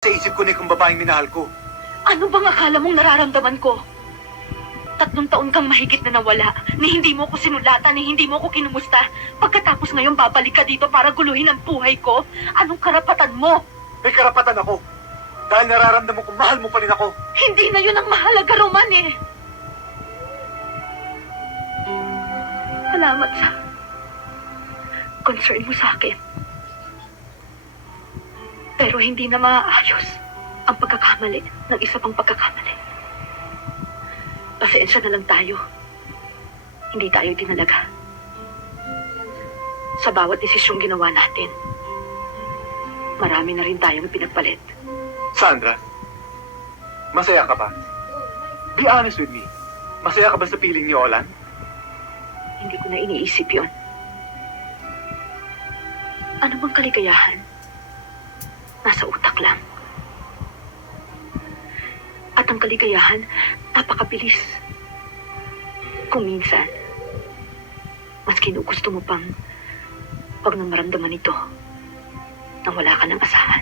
Sa isip ko na kung babaeng minahal ko. Ano bang akala mong nararamdaman ko? 3 taon kang mahigit na nawala, ni hindi mo ko sinulatan, ni hindi mo ko kinumusta. Pagkatapos ngayon babalik ka dito para guluhin ang buhay ko? Anong karapatan mo? May karapatan ako. Dahil nararamdaman ko mahal mo pa rin ako. Hindi na yun ang mahalaga, Roman eh. Salamat sa concern mo sa akin. Pero hindi na maaayos ang pagkakamali ng isa pang pagkakamali. Pasensya na lang tayo. Hindi tayo dinalaga. Sa bawat desisyong ginawa natin, marami na rin tayong pinagpalit. Sandra, masaya ka ba? Be honest with me. Masaya ka ba sa piling ni Olan? Hindi ko na iniisip yon. Ano bang kaligayahan? Nasa utak lang. At ang kaligayahan, napakabilis. Kung minsan, mas kinugusto mo pang pag nang maramdaman ito, nang wala ka ng asahan.